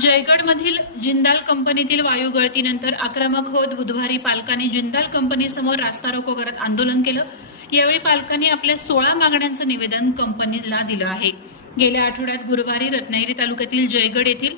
जयगडमधील जिंदाल कंपनीतील वायू गळतीनंतर आक्रमक होत बुधवारी पालकांनी जिंदाल कंपनीसमोर रास्ता रोको करत आंदोलन केलं. यावेळी पालकांनी आपल्या सोळा मागण्यांचं निवेदन कंपनीला दिलं आहे. गेल्या आठवड्यात गुरुवारी रत्नागिरी तालुक्यातील जयगड येथील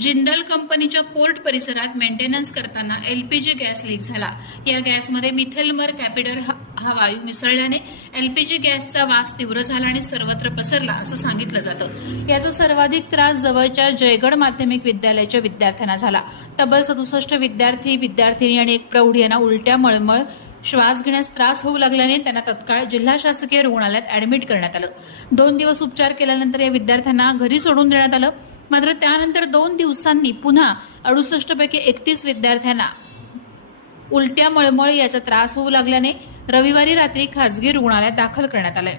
जिंदाल कंपनीच्या पोर्ट परिसरात मेंटेनन्स करताना एलपीजी गॅस लीक झाला. या गॅसमध्ये मिथेलमर कॅपिडर हा वायू मिसळल्याने एल पी जी गॅसचा वास तीव्र झाला आणि सर्वत्र पसरला असं सांगितलं जातं. याचा सर्वाधिक त्रास जवळच्या जयगड माध्यमिक विद्यालयाच्या विद्यार्थ्यांना झाला. तब्बल सदुसष्ट विद्यार्थी विद्यार्थिनी आणि एक प्रौढ यांना उलट्या मळमळ श्वास घेण्यास त्रास होऊ लागल्याने त्यांना तत्काळ जिल्हा शासकीय रुग्णालयात ऍडमिट करण्यात आलं. दोन दिवस उपचार केल्यानंतर या विद्यार्थ्यांना घरी सोडून देण्यात आलं. मात्र त्यानंतर दोन दिवसांनी पुन्हा अडुसष्ट पैकी एकतीस विद्यार्थ्यांना उलट्या मळमळ याचा त्रास होऊ लागल्याने रविवारी रात्री खासगी रुग्णालयात दाखल करण्यात आलंय.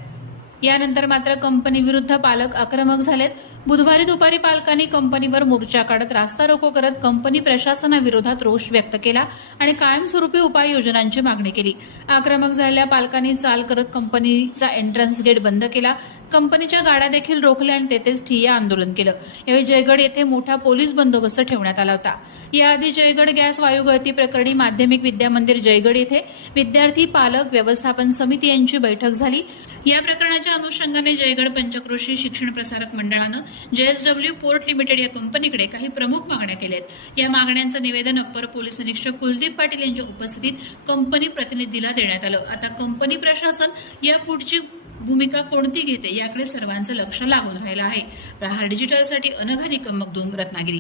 यानंतर मात्र कंपनी विरुद्ध पालक आक्रमक झालेत. बुधवारी दुपारी पालकांनी कंपनीवर मोर्चा काढत रास्ता रोको करत कंपनी प्रशासनाविरोधात रोष व्यक्त केला आणि कायमस्वरूपी उपाययोजनांची मागणी केली. आक्रमक झालेल्या पालकांनी चाल करत कंपनीचा एंट्रन्स गेट बंद केला. कंपनीच्या गाड्या देखील रोखल्या आणि तेथेच ठिय्या आंदोलन केलं. यावेळी जयगड येथे मोठा पोलीस बंदोबस्त ठेवण्यात आला होता. याआधी जयगड गॅस वायू गळती प्रकरणी माध्यमिक विद्या मंदिर जयगड येथे विद्यार्थी पालक व्यवस्थापन समिती यांची बैठक झाली. या प्रकरणाच्या अनुषंगाने जयगड पंचक्रोशी शिक्षण प्रसारक मंडळानं जेएसडब्ल्यू पोर्ट लिमिटेड या कंपनीकडे काही प्रमुख मागण्या केल्या आहेत या मागण्यांचं निवेदन अप्पर पोलीस निरीक्षक कुलदीप पाटील यांच्या उपस्थितीत कंपनी प्रतिनिधीला देण्यात आलं. आता कंपनी प्रशासन या पुढची भूमिका कोणती घेते याकडे सर्वांचं लक्ष लागून राहिलं आहे. प्रहार डिजिटलसाठी अनघा निकम मगदूम रत्नागिरी